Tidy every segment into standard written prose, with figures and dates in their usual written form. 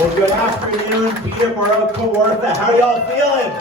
Well, good afternoon, Peterborough, Kawartha. How y'all feeling?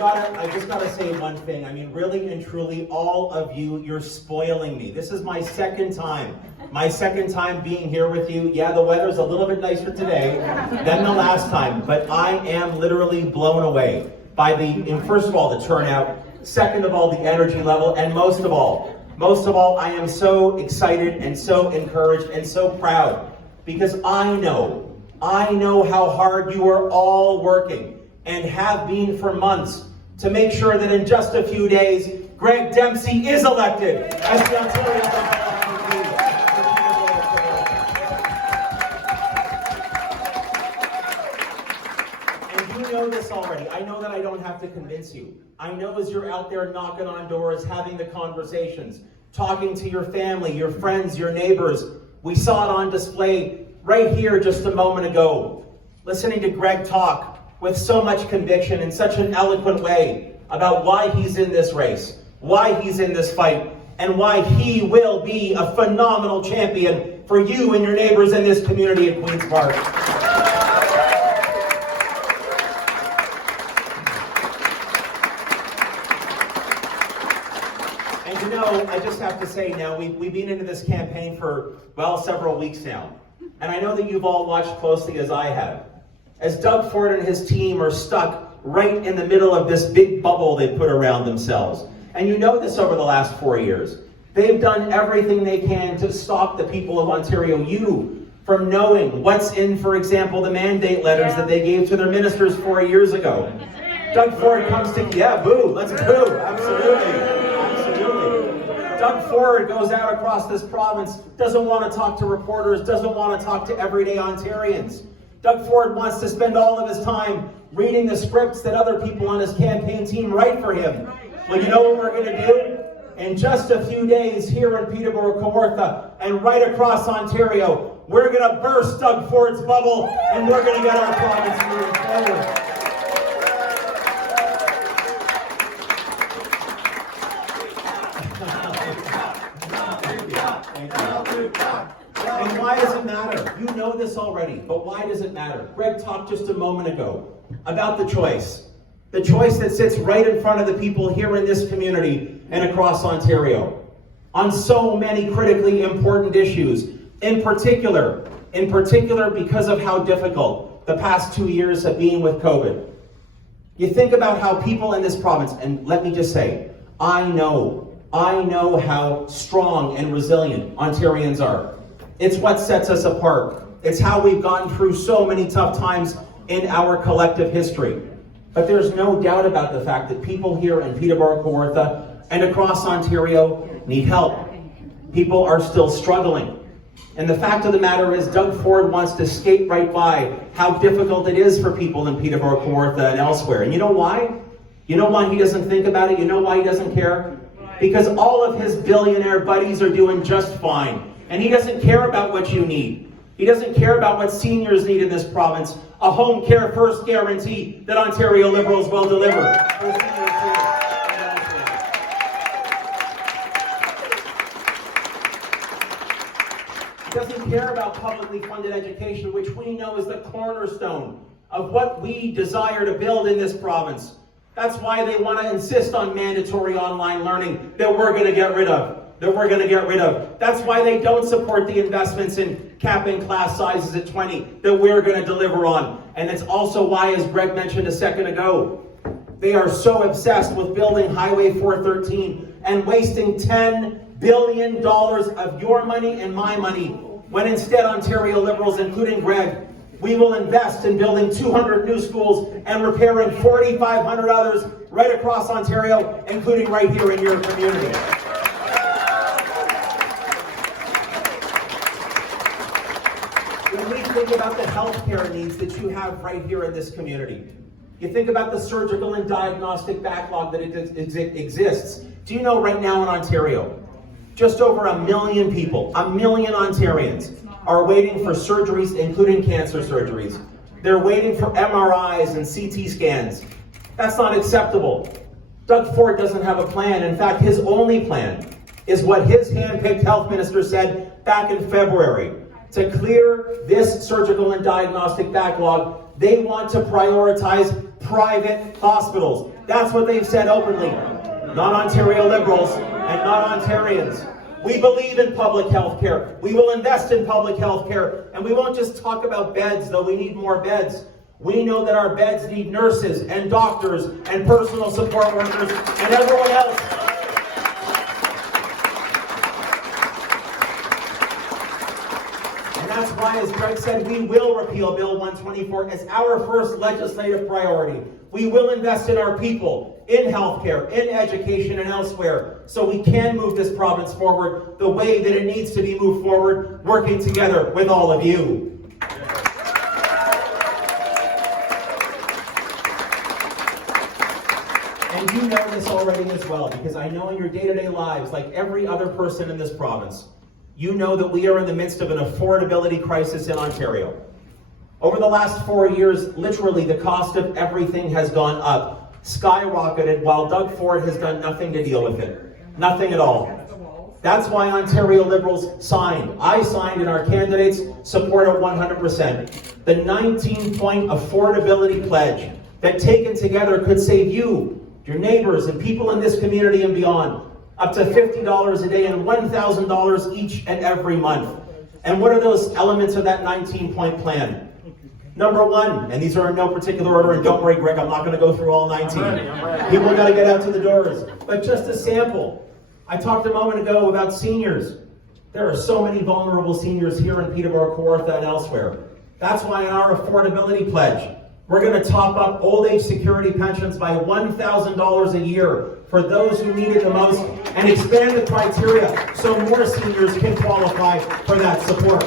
I just gotta say one thing. I mean, really and truly, all of you, you're spoiling me. This is my second time. My second time being here with you. Yeah, the weather's a little bit nicer today than the last time, but I am literally blown away by first of all, the turnout, second of all, the energy level, and most of all, I am so excited and so encouraged and so proud because I know how hard you are all working and have been for months to make sure that in just a few days, Greg Dempsey is elected as the Ontario MVP. And you know this already. I know that I don't have to convince you. I know as you're out there knocking on doors, having the conversations, talking to your family, your friends, your neighbors. We saw it on display right here just a moment ago. Listening to Greg talk with so much conviction in such an eloquent way about why he's in this race, why he's in this fight, and why he will be a phenomenal champion for you and your neighbors in this community at Queen's Park. And you know, I just have to say now, we've been into this campaign for, well, several weeks now. And I know that you've all watched closely as I have. As Doug Ford and his team are stuck right in the middle of this big bubble they put around themselves. And you know this over the last 4 years. They've done everything they can to stop the people of Ontario, you, from knowing what's in, for example, the mandate letters that they gave to their ministers 4 years ago. Doug Ford comes to, yeah, boo, let's boo, absolutely. Doug Ford goes out across this province, doesn't want to talk to reporters, doesn't want to talk to everyday Ontarians. Doug Ford wants to spend all of his time reading the scripts that other people on his campaign team write for him. Well, you know what we're going to do? In just a few days here in Peterborough, Kawartha, and right across Ontario, we're going to burst Doug Ford's bubble, and we're going to get our province moving forward. And why does it matter? You know this already, but why does it matter? Greg talked just a moment ago about the choice. The choice that sits right in front of the people here in this community and across Ontario on so many critically important issues, in particular because of how difficult the past 2 years have been with COVID. You think about how people in this province, and let me just say, I know how strong and resilient Ontarians are. It's what sets us apart. It's how we've gone through so many tough times in our collective history. But there's no doubt about the fact that people here in Peterborough, Kawartha, and across Ontario need help. People are still struggling. And the fact of the matter is, Doug Ford wants to skate right by how difficult it is for people in Peterborough, Kawartha, and elsewhere. And you know why? You know why he doesn't think about it? You know why he doesn't care? Because all of his billionaire buddies are doing just fine. And he doesn't care about what you need. He doesn't care about what seniors need in this province. A home care first guarantee that Ontario Liberals will deliver. He doesn't care about publicly funded education, which we know is the cornerstone of what we desire to build in this province. That's why they want to insist on mandatory online learning that we're going to get rid of. That's why they don't support the investments in capping class sizes at 20 that we're going to deliver on. And it's also why, as Greg mentioned a second ago, they are so obsessed with building Highway 413 and wasting $10 billion of your money and my money, when instead Ontario Liberals, including Greg, we will invest in building 200 new schools and repairing 4,500 others right across Ontario, including right here in your community. When we think about the healthcare needs that you have right here in this community, you think about the surgical and diagnostic backlog that exists. Do you know right now in Ontario, just over 1 million people, 1 million Ontarians, are waiting for surgeries, including cancer surgeries. They're waiting for MRIs and CT scans. That's not acceptable. Doug Ford doesn't have a plan. In fact, his only plan is what his hand-picked health minister said back in February. To clear this surgical and diagnostic backlog, they want to prioritize private hospitals. That's what they've said openly. Not Ontario Liberals and not Ontarians. We believe in public health care. We will invest in public health care. And we won't just talk about beds, though we need more beds. We know that our beds need nurses and doctors and personal support workers and everyone else. And that's why, as Greg said, we will repeal Bill 124 as our first legislative priority. We will invest in our people, in healthcare, in education, and elsewhere, so we can move this province forward the way that it needs to be moved forward, working together with all of you. And you know this already as well, because I know in your day-to-day lives, like every other person in this province, you know that we are in the midst of an affordability crisis in Ontario. Over the last 4 years, literally the cost of everything has gone up, skyrocketed, while Doug Ford has done nothing to deal with it. Nothing at all. That's why Ontario Liberals signed. I signed and our candidates support it 100%. The 19-point affordability pledge that taken together could save you, your neighbors, and people in this community and beyond up to $50 a day and $1,000 each and every month. And what are those elements of that 19-point plan? Number one, and these are in no particular order, and don't worry, Greg, I'm not going to go through all 19. People got to get out to the doors. But just a sample. I talked a moment ago about seniors. There are so many vulnerable seniors here in Peterborough, Kawartha, and elsewhere. That's why in our affordability pledge, we're going to top up old age security pensions by $1,000 a year for those who need it the most, and expand the criteria so more seniors can qualify for that support.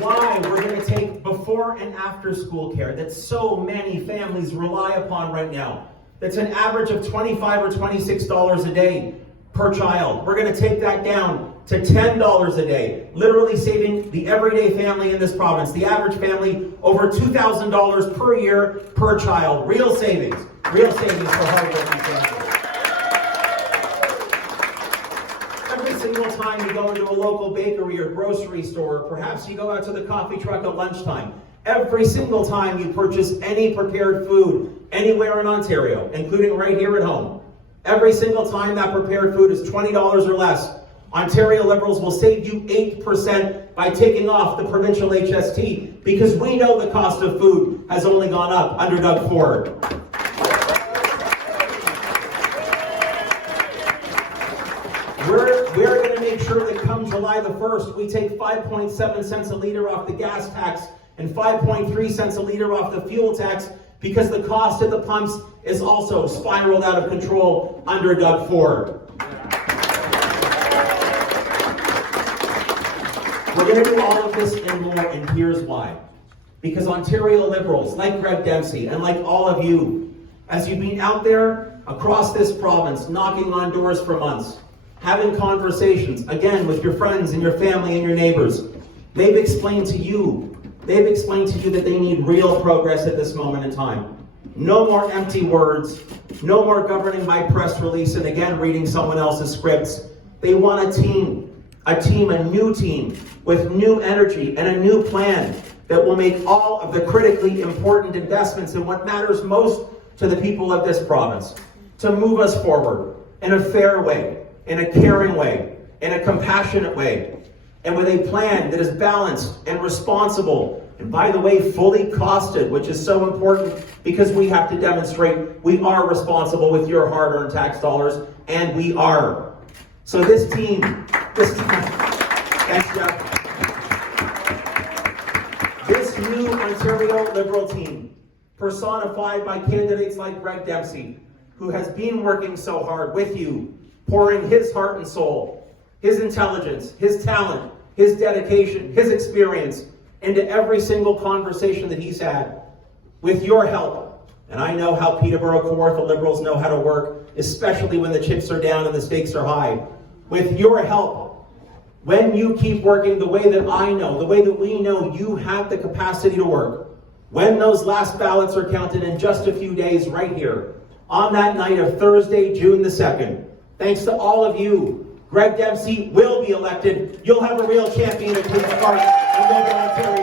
Why we're going to take before and after school care that so many families rely upon right now. That's an average of $25 or $26 a day per child. We're going to take that down to $10 a day, literally saving the everyday family in this province, the average family, over $2,000 per year per child. Real savings for hardworking families. Every single time you go into a local bakery or grocery store, or perhaps you go out to the coffee truck at lunchtime, every single time you purchase any prepared food anywhere in Ontario, including right here at home, every single time that prepared food is $20 or less, Ontario Liberals will save you 8% by taking off the provincial HST, because we know the cost of food has only gone up under Doug Ford. We're going to make sure that come July the 1st, we take 5.7 cents a litre off the gas tax and 5.3 cents a litre off the fuel tax, because the cost at the pumps is also spiraled out of control under Doug Ford. We're going to do all of this and more, and here's why. Because Ontario Liberals, like Greg Dempsey, and like all of you, as you've been out there across this province, knocking on doors for months, having conversations, again, with your friends and your family and your neighbors, they've explained to you that they need real progress at this moment in time. No more empty words, no more governing by press release and again reading someone else's scripts. They want a new team with new energy and a new plan that will make all of the critically important investments in what matters most to the people of this province, to move us forward in a fair way, in a caring way, in a compassionate way, and with a plan that is balanced and responsible, and by the way, fully costed, which is so important because we have to demonstrate we are responsible with your hard-earned tax dollars, and we are. So this team, thanks, Jeff. This new Ontario Liberal team, personified by candidates like Greg Dempsey, who has been working so hard with you, pouring his heart and soul, his intelligence, his talent, his dedication, his experience into every single conversation that he's had. With your help, and I know how Peterborough, Kawartha Liberals know how to work, especially when the chips are down and the stakes are high. With your help, when you keep working the way that I know, the way that we know you have the capacity to work, when those last ballots are counted in just a few days right here, on that night of Thursday, June the 2nd, Thanks to all of you, Greg Dempsey will be elected. You'll have a real champion at Queen's Park and Logan, Ontario.